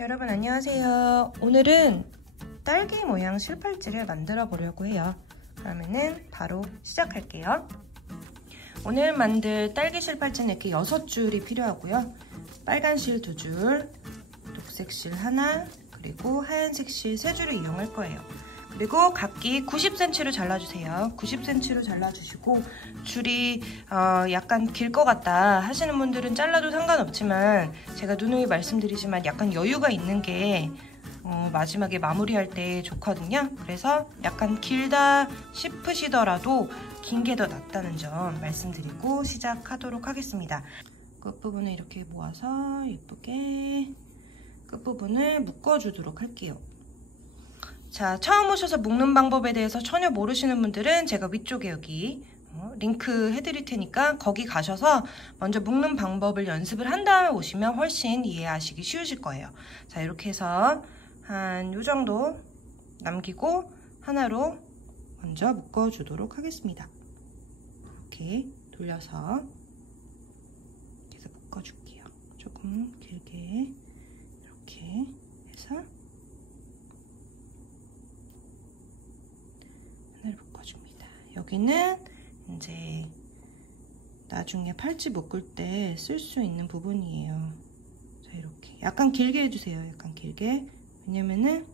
여러분 안녕하세요. 오늘은 딸기 모양 실팔찌를 만들어 보려고 해요. 그러면은 바로 시작할게요. 오늘 만들 딸기 실팔찌는 이렇게 6줄이 필요하고요. 빨간 실 2줄, 녹색 실 하나, 그리고 하얀색 실 3줄을 이용할 거예요. 그리고 각기 90cm로 잘라주세요. 90cm로 잘라주시고 줄이 약간 길 것 같다 하시는 분들은 잘라도 상관없지만 제가 누누이 말씀드리지만 약간 여유가 있는 게 마지막에 마무리할 때 좋거든요. 그래서 약간 길다 싶으시더라도 긴 게 더 낫다는 점 말씀드리고 시작하도록 하겠습니다. 끝부분을 이렇게 모아서 예쁘게 끝부분을 묶어주도록 할게요. 자, 처음 오셔서 묶는 방법에 대해서 전혀 모르시는 분들은 제가 위쪽에 여기 링크 해드릴 테니까 거기 가셔서 먼저 묶는 방법을 연습을 한 다음에 오시면 훨씬 이해하시기 쉬우실 거예요. 자, 이렇게 해서 한 요 정도 남기고 하나로 먼저 묶어주도록 하겠습니다. 이렇게 돌려서 계속 묶어줄게요. 조금 길게 이렇게 해서 하나를 묶어줍니다. 여기는 이제 나중에 팔찌 묶을 때 쓸 수 있는 부분이에요. 자, 이렇게 약간 길게 해주세요. 약간 길게. 왜냐면은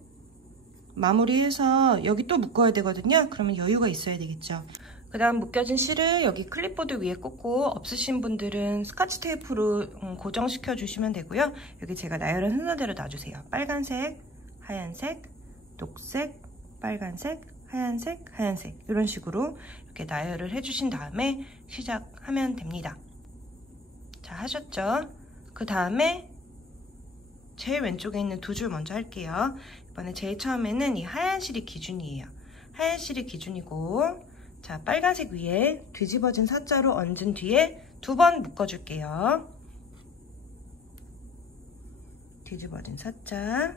마무리해서 여기 또 묶어야 되거든요. 그러면 여유가 있어야 되겠죠. 그 다음 묶여진 실을 여기 클립보드 위에 꽂고 없으신 분들은 스카치 테이프로 고정시켜 주시면 되고요. 여기 제가 나열한 순서대로 놔주세요. 빨간색, 하얀색, 녹색, 빨간색, 하얀색, 하얀색 이런 식으로 이렇게 나열을 해주신 다음에 시작하면 됩니다. 자, 하셨죠? 그 다음에 제일 왼쪽에 있는 2줄 먼저 할게요. 이번에 제일 처음에는 이 하얀 실이 기준이에요. 하얀 실이 기준이고, 자, 빨간색 위에 뒤집어진 사자로 얹은 뒤에 2번 묶어줄게요. 뒤집어진 사자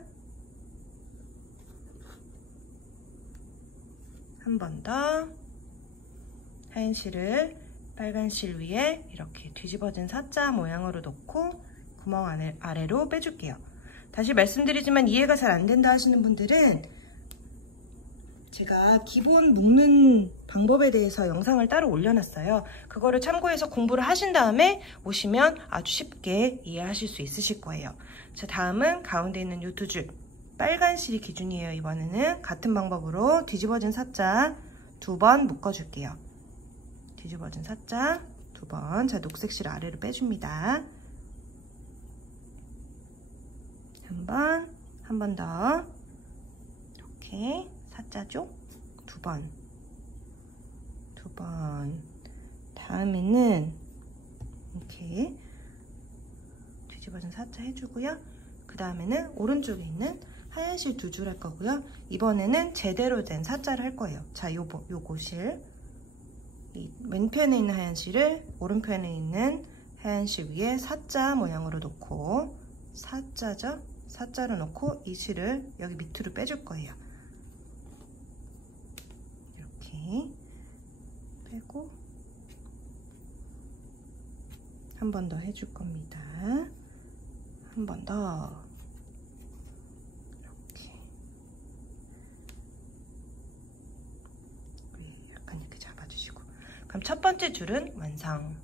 한 번 더 하얀 실을 빨간 실 위에 이렇게 뒤집어진 사자 모양으로 놓고 구멍 아래로 빼줄게요. 다시 말씀드리지만 이해가 잘 안 된다 하시는 분들은 제가 기본 묶는 방법에 대해서 영상을 따로 올려놨어요. 그거를 참고해서 공부를 하신 다음에 오시면 아주 쉽게 이해하실 수 있으실 거예요. 자, 다음은 가운데 있는 이 2줄 빨간 실이 기준이에요. 이번에는 같은 방법으로 뒤집어진 사자 2번 묶어줄게요. 뒤집어진 사자 2번. 자, 녹색 실 아래로 빼줍니다. 한 번 더. 이렇게 사자 쪽 2번. 다음에는 이렇게 뒤집어진 사자 해주고요. 그 다음에는 오른쪽에 있는 하얀 실 2줄 할 거고요. 이번에는 제대로 된 사자를 할 거예요. 자, 요거 실. 이 왼편에 있는 하얀 실을 오른편에 있는 하얀 실 위에 사자 모양으로 놓고, 사자죠? 사자로 놓고 이 실을 여기 밑으로 빼줄 거예요. 이렇게 빼고 한 번 더 해줄 겁니다. 한 번 더. 이렇게. 약간 이렇게 잡아주시고. 그럼 첫 번째 줄은 완성.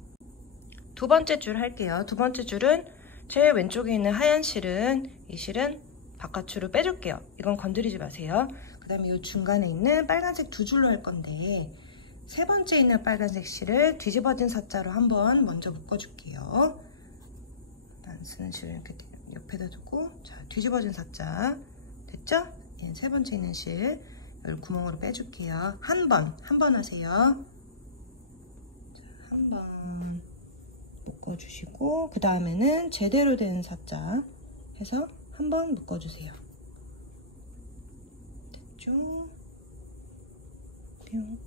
두 번째 줄 할게요. 두 번째 줄은 제일 왼쪽에 있는 하얀 실은 이 실은 바깥으로 빼줄게요. 이건 건드리지 마세요. 그 다음에 이 중간에 있는 빨간색 2줄로 할 건데 세 번째 있는 빨간색 실을 뒤집어진 사자로 한번 먼저 묶어줄게요. 안 쓰는 실을 이렇게 옆에다 두고, 자, 뒤집어진 사자 됐죠? 예, 세 번째 있는 실 여기 구멍으로 빼줄게요. 한 번 하세요. 자, 한 번 묶어주시고 그 다음에는 제대로 된 사자 해서 한번 묶어주세요. 됐죠? 뿅.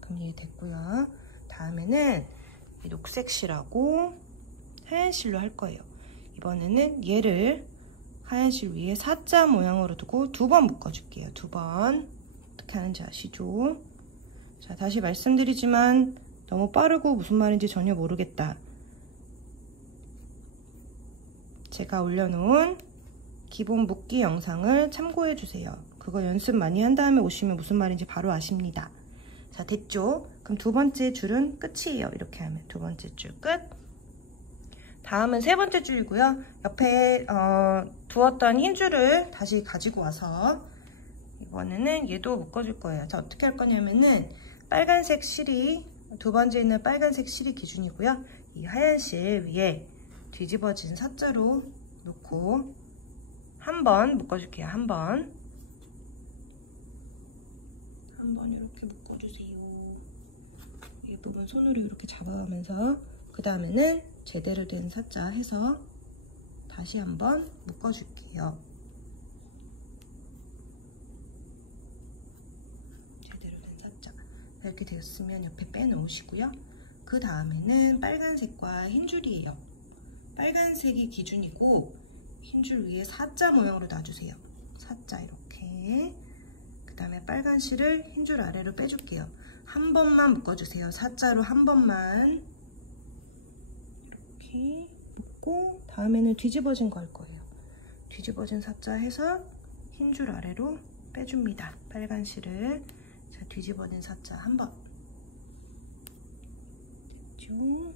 그럼 이게 됐고요. 다음에는 이 녹색 실하고 하얀 실로 할 거예요. 이번에는 얘를 하얀 실 위에 사자 모양으로 두고 2번 묶어줄게요. 2번. 어떻게 하는지 아시죠? 자, 다시 말씀드리지만 너무 빠르고 무슨 말인지 전혀 모르겠다. 제가 올려놓은 기본 묶기 영상을 참고해 주세요. 그거 연습 많이 한 다음에 오시면 무슨 말인지 바로 아십니다. 자, 됐죠? 그럼 두 번째 줄은 끝이에요. 이렇게 하면 두 번째 줄 끝. 다음은 세 번째 줄이고요. 옆에 두었던 흰 줄을 다시 가지고 와서 이번에는 얘도 묶어줄 거예요. 자, 어떻게 할 거냐면은 빨간색 실이 두 번째는 빨간색 실이 기준이고요. 이 하얀 실 위에 뒤집어진 사자로 놓고 한 번 묶어줄게요. 한 번 이렇게 묶어주세요. 이 부분 손으로 이렇게 잡아가면서 그 다음에는 제대로 된 사자 해서 다시 한번 묶어줄게요. 제대로 된 사자 이렇게 되었으면 옆에 빼놓으시고요. 그 다음에는 빨간색과 흰 줄이에요. 빨간색이 기준이고 흰 줄 위에 사자 모양으로 놔주세요. 사자 이렇게. 그 다음에 빨간 실을 흰 줄 아래로 빼줄게요. 한 번만 묶어주세요. 사자로 한 번만 이렇게 묶고 다음에는 뒤집어진 거 할 거예요. 뒤집어진 사자 해서 흰 줄 아래로 빼줍니다. 빨간 실을. 자, 뒤집어진 사자 한 번. 됐죠?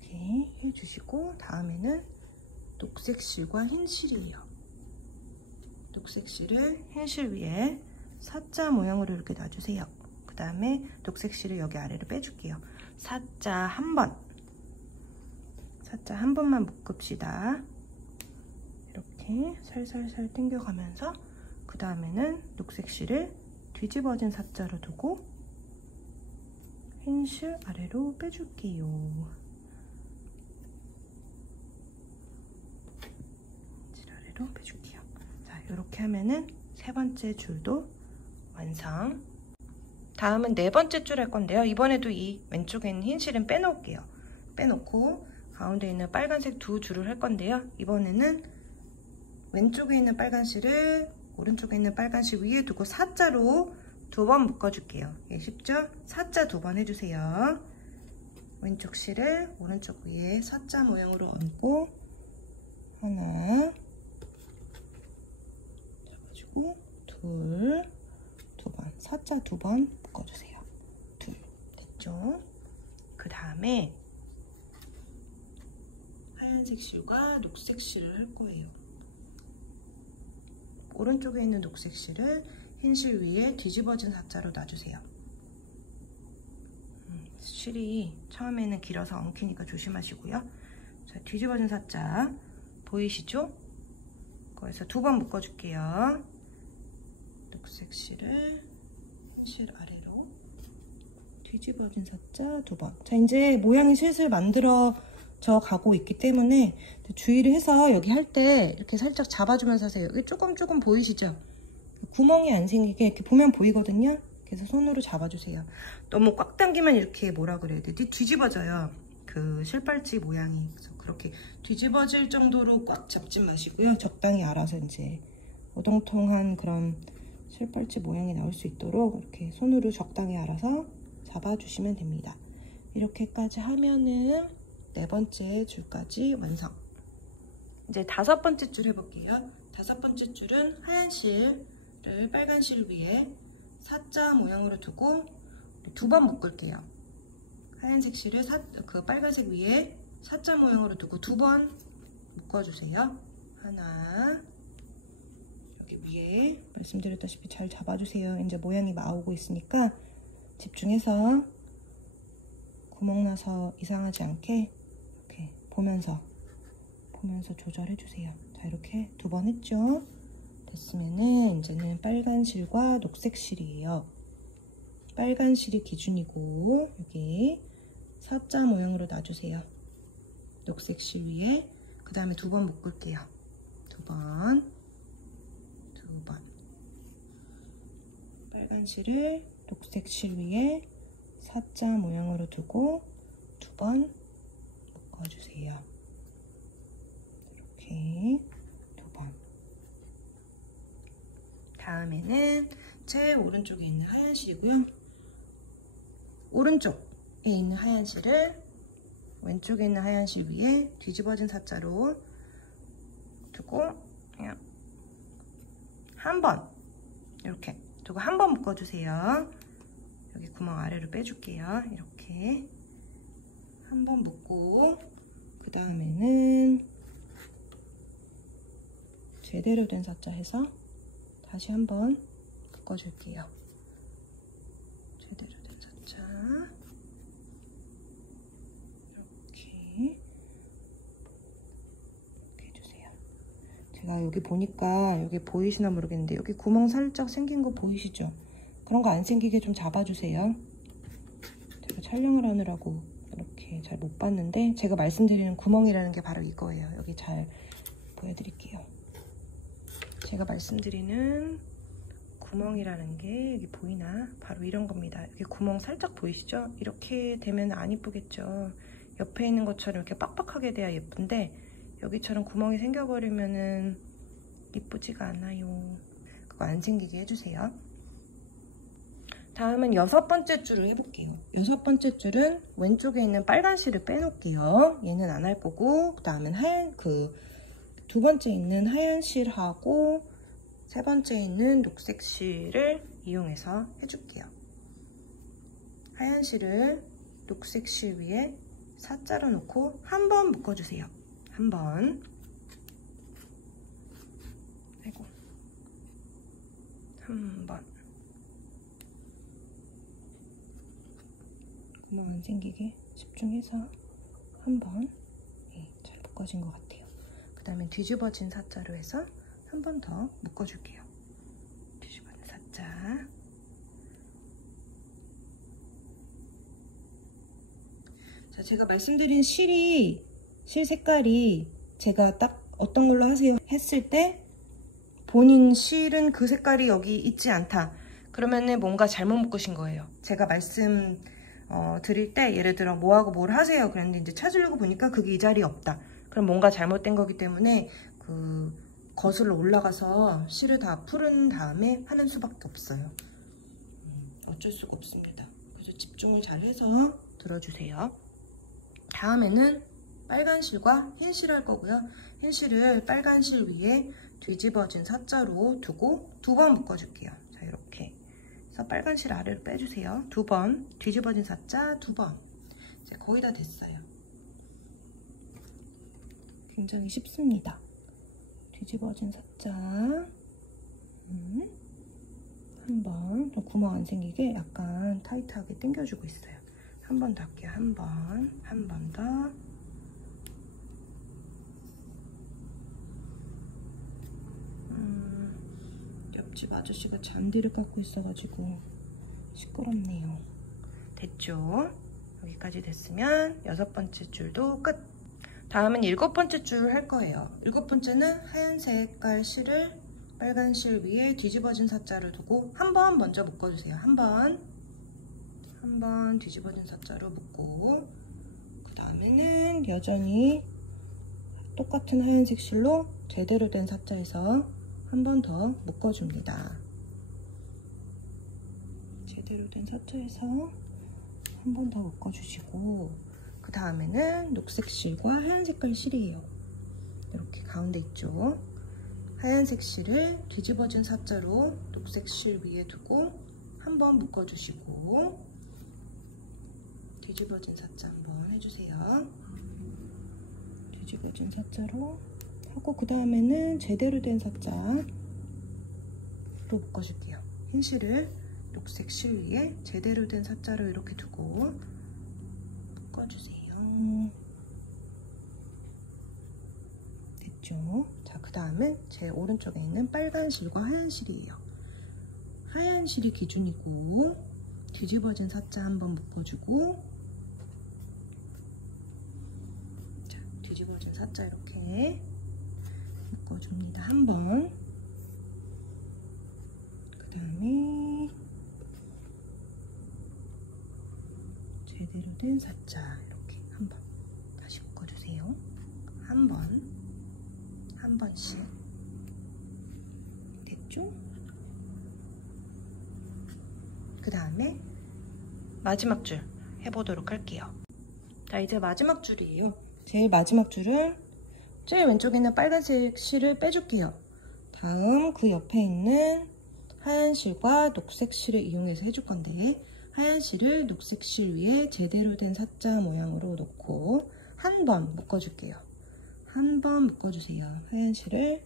이렇게 해주시고 다음에는 녹색 실과 흰 실이에요. 녹색 실을 흰 실 위에 사자 모양으로 이렇게 놔주세요. 그 다음에 녹색 실을 여기 아래로 빼줄게요. 사자 한 번. 사자 한 번만 묶읍시다. 이렇게 살살살 당겨가면서 그 다음에는 녹색 실을 뒤집어진 사자로 두고 흰 실 아래로 빼줄게요. 실 아래로 빼줄게요. 자, 이렇게 하면은 세 번째 줄도 완성. 다음은 네 번째 줄 할 건데요. 이번에도 이 왼쪽에 있는 흰 실은 빼놓을게요. 빼놓고 가운데 있는 빨간색 두 줄을 할 건데요. 이번에는 왼쪽에 있는 빨간 실을 오른쪽에 있는 빨간 실 위에 두고 사자로 두 번 묶어줄게요. 예, 쉽죠? 사자 두 번 해주세요. 왼쪽 실을 오른쪽 위에 사자 모양으로 얹고 하나 잡아주고 두 번 사자 두 번 묶어주세요. 둘. 됐죠? 그 다음에 하얀색 실과 녹색 실을 할 거예요. 오른쪽에 있는 녹색 실을 흰 실 위에 뒤집어진 사자로 놔주세요. 실이 처음에는 길어서 엉키니까 조심하시고요. 자, 뒤집어진 사자 보이시죠? 거기서 두 번 묶어줄게요. 녹색 실을 흰 실 아래로 뒤집어진 사자 두 번. 자, 이제 모양이 슬슬 만들어져 가고 있기 때문에 주의를 해서 여기 할 때 이렇게 살짝 잡아주면서 하세요. 여기 조금 보이시죠? 구멍이 안 생기게 이렇게 보면 보이거든요. 그래서 손으로 잡아주세요. 너무 꽉 당기면 이렇게 뭐라 그래야 되지? 뒤집어져요. 그 실팔찌 모양이. 그래서 그렇게 뒤집어질 정도로 꽉 잡지 마시고요. 적당히 알아서 이제 오동통한 그런 실팔찌 모양이 나올 수 있도록 이렇게 손으로 적당히 알아서 잡아주시면 됩니다. 이렇게까지 하면은 네 번째 줄까지 완성. 이제 다섯 번째 줄 해볼게요. 다섯 번째 줄은 하얀 실을 빨간 실 위에 사자 모양으로 두고 두 번 묶을게요. 하얀색 실을 그 빨간색 위에 사자 모양으로 두고 두 번 묶어주세요. 하나, 여기 위에 말씀드렸다시피 잘 잡아주세요. 이제 모양이 나오고 있으니까 집중해서 구멍 나서 이상하지 않게 이렇게 보면서 조절해주세요. 자, 이렇게 두 번 했죠? 됐으면은 이제는 빨간 실과 녹색 실이에요. 빨간 실이 기준이고 여기 사자 모양으로 놔주세요. 녹색 실 위에 그 다음에 두 번 묶을게요. 두 번 빨간 실을 녹색 실 위에 사자 모양으로 두고 두 번 묶어주세요. 이렇게 두 번. 다음에는 제일 오른쪽에 있는 하얀 실이고요. 오른쪽에 있는 하얀 실을 왼쪽에 있는 하얀 실 위에 뒤집어진 사자로 두고 두고 그냥 한 번 이렇게 두고 한 번 묶어주세요. 여기 구멍 아래로 빼줄게요. 이렇게 한 번 묶고 그 다음에는 제대로 된 사자 해서 다시 한 번 묶어줄게요. 제대로 된 사자 이렇게 해주세요. 제가 여기 보니까 여기 보이시나 모르겠는데 여기 구멍 살짝 생긴 거 보이시죠? 그런 거 안 생기게 좀 잡아주세요. 제가 촬영을 하느라고 이렇게 잘 못 봤는데 제가 말씀드리는 구멍이라는 게 바로 이거예요. 여기 잘 보여드릴게요. 제가 말씀드리는 구멍이라는 게 여기 보이나? 바로 이런 겁니다. 여기 구멍 살짝 보이시죠? 이렇게 되면 안 이쁘겠죠. 옆에 있는 것처럼 이렇게 빡빡하게 돼야 예쁜데 여기처럼 구멍이 생겨버리면은 이쁘지가 않아요. 그거 안 생기게 해주세요. 다음은 6번째 줄을 해볼게요. 6번째 줄은 왼쪽에 있는 빨간 실을 빼놓을게요. 얘는 안 할 거고, 그 다음엔 두 번째 있는 하얀 실하고 세 번째 있는 녹색 실을 이용해서 해줄게요. 하얀 실을 녹색 실 위에 사자로 놓고 한 번 묶어주세요. 한 번. 아이고. 한 번. 구멍 안 생기게 집중해서 한 번. 네, 잘 묶어진 것 같아요. 그 다음에 뒤집어진 사자로 해서 한 번 더 묶어줄게요. 뒤집어진 사자. 자, 제가 말씀드린 실 색깔이 제가 딱 어떤 걸로 하세요 했을 때 본인 실은 그 색깔이 여기 있지 않다. 그러면은 뭔가 잘못 묶으신 거예요. 제가 말씀 드릴 때 예를 들어 뭐하고 뭘 하세요 그랬는데 이제 찾으려고 보니까 그게 이 자리에 없다. 그럼 뭔가 잘못된 거기 때문에 그 거슬러 올라가서 실을 다 풀은 다음에 하는 수밖에 없어요. 어쩔 수가 없습니다. 그래서 집중을 잘 해서 들어주세요. 다음에는 빨간 실과 흰 실 할 거고요. 흰 실을 빨간 실 위에 뒤집어진 사자로 두고 두 번 묶어줄게요. 자, 이렇게 해서 빨간 실 아래로 빼주세요. 두 번 뒤집어진 사자 두 번. 이제 거의 다 됐어요. 굉장히 쉽습니다. 뒤집어진 사자 한 번, 구멍 안 생기게 약간 타이트하게 당겨주고 있어요. 한 번 더 할게요. 한 번 더. 옆집 아저씨가 잔디를 깎고 있어가지고 시끄럽네요. 됐죠? 여기까지 됐으면 6번째 줄도 끝! 다음은 7번째 줄 할 거예요. 7번째는 하얀 색깔 실을 빨간 실 위에 뒤집어진 사자를 두고 한 번 먼저 묶어주세요. 한 번 뒤집어진 사자로 묶고 그 다음에는 여전히 똑같은 하얀색 실로 제대로 된 사자에서 한 번 더 묶어줍니다. 제대로 된 사자에서 한 번 더 묶어주시고 그 다음에는 녹색 실과 하얀 색깔 실이에요. 이렇게 가운데 있죠. 하얀색 실을 뒤집어진 사자로 녹색 실 위에 두고 한 번 묶어주시고 뒤집어진 사자 한번 해주세요. 뒤집어진 사자로 하고 그 다음에는 제대로 된 사자로 묶어줄게요. 흰 실을 녹색 실 위에 제대로 된 사자로 이렇게 두고 묶어주세요. 됐죠? 자, 그 다음에 제 오른쪽에 있는 빨간 실과 하얀 실이에요. 하얀 실이 기준이고 뒤집어진 사자 한번 묶어주고 자, 뒤집어진 사자 이렇게 묶어줍니다. 한 번. 그 다음에 제대로 된 사자 이렇게 한 번 다시 묶어주세요. 한 번씩. 됐죠? 그 다음에 마지막 줄 해보도록 할게요. 자, 이제 마지막 줄이에요. 제일 마지막 줄은 제일 왼쪽에 있는 빨간색 실을 빼줄게요. 다음 그 옆에 있는 하얀 실과 녹색 실을 이용해서 해줄 건데, 하얀 실을 녹색 실 위에 제대로 된 사자 모양으로 놓고 한 번 묶어줄게요. 한 번 묶어주세요. 하얀 실을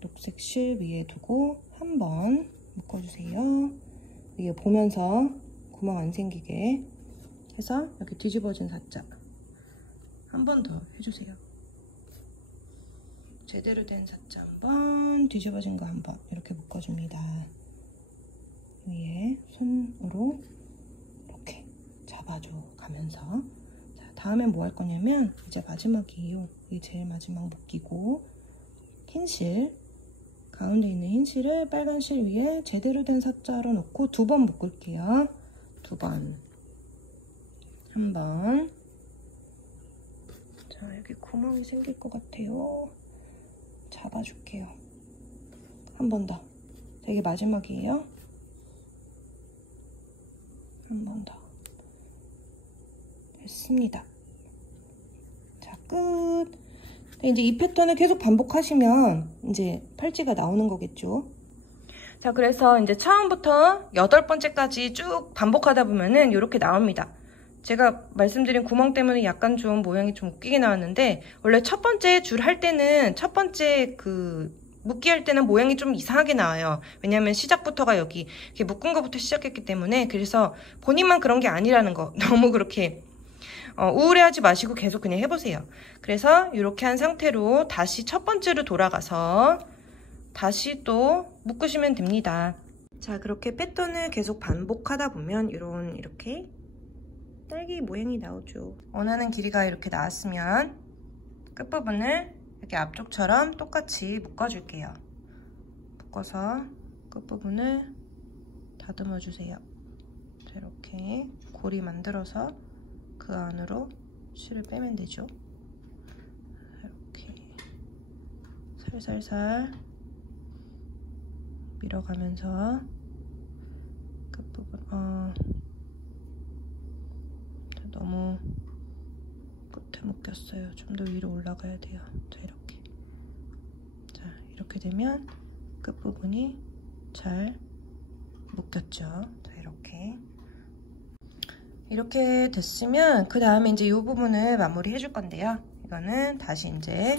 녹색 실 위에 두고 한 번 묶어주세요. 이게 보면서 구멍 안 생기게 해서 이렇게 뒤집어진 사자 한 번 더 해주세요. 제대로 된 사자 한 번, 뒤집어진 거 한 번 이렇게 묶어줍니다. 위에 손으로 이렇게 잡아줘 가면서. 자, 다음엔 뭐 할 거냐면 이제 마지막이에요. 이게 제일 마지막 묶이고, 흰 실, 가운데 있는 흰 실을 빨간 실 위에 제대로 된 사자로 놓고 두 번 묶을게요. 두 번. 한 번. 자, 여기 구멍이 생길 것 같아요. 잡아줄게요. 한 번 더. 이게 마지막이에요. 한 번 더. 됐습니다. 자, 끝. 이제 이 패턴을 계속 반복하시면 이제 팔찌가 나오는 거겠죠. 자, 그래서 이제 처음부터 8번째까지 쭉 반복하다 보면은 이렇게 나옵니다. 제가 말씀드린 구멍 때문에 약간 좀 모양이 좀 웃기게 나왔는데, 원래 첫 번째 줄 할 때는 첫 번째 묶기 할 때는 모양이 좀 이상하게 나와요. 왜냐면 시작부터가 여기 이렇게 묶은 것부터 시작했기 때문에. 그래서 본인만 그런 게 아니라는 거 너무 그렇게 우울해하지 마시고 계속 그냥 해보세요. 그래서 이렇게 한 상태로 다시 첫 번째로 돌아가서 다시 또 묶으시면 됩니다. 자, 그렇게 패턴을 계속 반복하다 보면 이렇게 딸기 모양이 나오죠. 원하는 길이가 이렇게 나왔으면 끝부분을 이렇게 앞쪽처럼 똑같이 묶어줄게요. 묶어서 끝부분을 다듬어 주세요. 자, 이렇게 고리 만들어서 그 안으로 실을 빼면 되죠. 이렇게 살살살 밀어가면서 끝부분 너무 끝에 묶였어요. 좀 더 위로 올라가야 돼요. 자, 이렇게. 자, 이렇게 되면 끝부분이 잘 묶였죠. 자, 이렇게 됐으면 그 다음에 이제 이 부분을 마무리 해줄 건데요. 이거는 다시 이제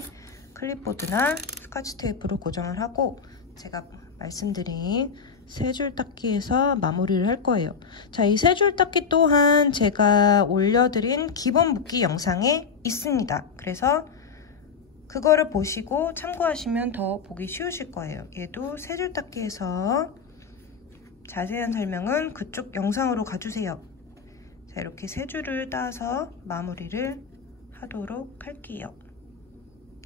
클립보드나 스카치 테이프로 고정을 하고 제가 말씀드린 세 줄 닦기에서 마무리를 할 거예요. 자, 이 세 줄 닦기 또한 제가 올려드린 기본 묶기 영상에 있습니다. 그래서 그거를 보시고 참고하시면 더 보기 쉬우실 거예요. 얘도 세 줄 닦기에서 자세한 설명은 그쪽 영상으로 가주세요. 자, 이렇게 세 줄을 따서 마무리를 하도록 할게요.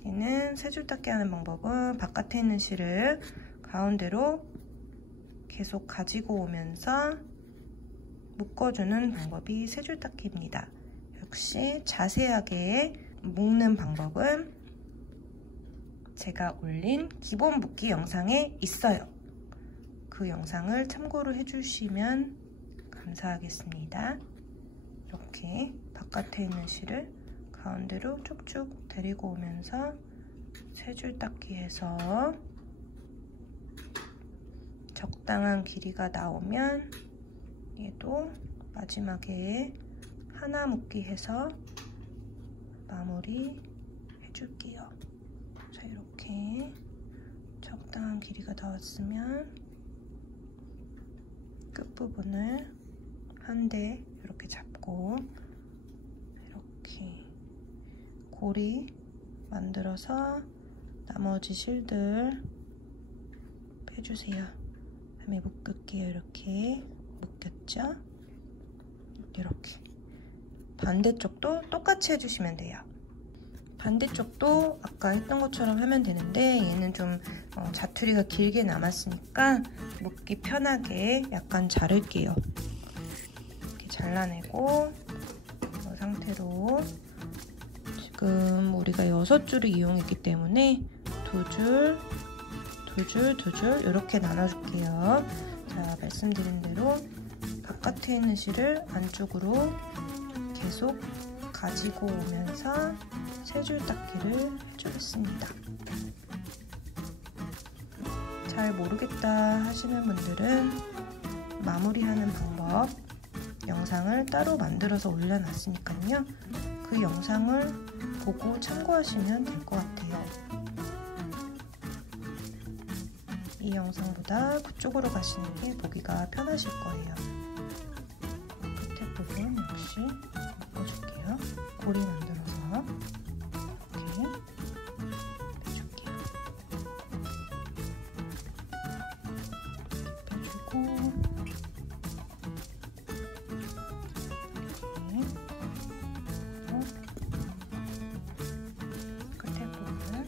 얘는 세 줄 닦기 하는 방법은 바깥에 있는 실을 가운데로 계속 가지고 오면서 묶어주는 방법이 세 줄 닦기입니다. 역시 자세하게 묶는 방법은 제가 올린 기본 묶기 영상에 있어요. 그 영상을 참고로 해주시면 감사하겠습니다. 이렇게 바깥에 있는 실을 가운데로 쭉쭉 데리고 오면서 세 줄 닦기 해서 적당한 길이가 나오면 얘도 마지막에 하나 묶기 해서 마무리 해줄게요. 자, 이렇게 적당한 길이가 나왔으면 끝부분을 한 대 이렇게 잡고 이렇게 고리 만들어서 나머지 실들 빼주세요. 다음에 묶을게요. 이렇게 묶였죠? 이렇게 반대쪽도 똑같이 해주시면 돼요. 반대쪽도 아까 했던 것처럼 하면 되는데 얘는 좀 자투리가 길게 남았으니까 묶기 편하게 약간 자를게요. 이렇게 잘라내고 이 상태로 지금 우리가 6줄을 이용했기 때문에 2줄, 2줄, 2줄 이렇게 나눠줄게요. 자, 말씀드린 대로 바깥에 있는 실을 안쪽으로 계속 가지고 오면서 세 줄 닦기를 해주겠습니다. 잘 모르겠다 하시는 분들은 마무리하는 방법 영상을 따로 만들어서 올려놨으니까요. 그 영상을 보고 참고하시면 될 것 같아요. 이 영상보다 그쪽으로 가시는 게 보기가 편하실 거예요. 끝에 부분 역시 묶어줄게요. 고리 만들어서 이렇게 빼줄게요. 빼주고 끝에 부분을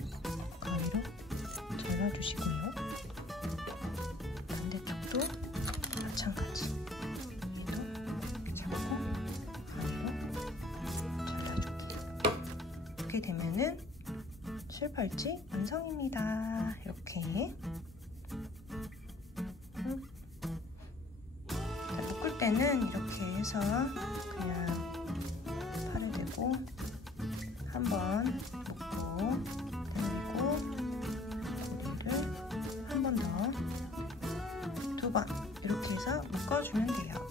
가위로 잘라주시고요. 반대쪽도 마찬가지. 얘도 잡고 가위로 잘라줄게요. 이렇게 되면은 실팔찌 완성입니다. 이렇게. 묶을 때는 이렇게 해서 그냥 팔을 대고 한번 묶고 대고 고리를 한 번 더, 두 번 이렇게 해서 묶어주면 돼요.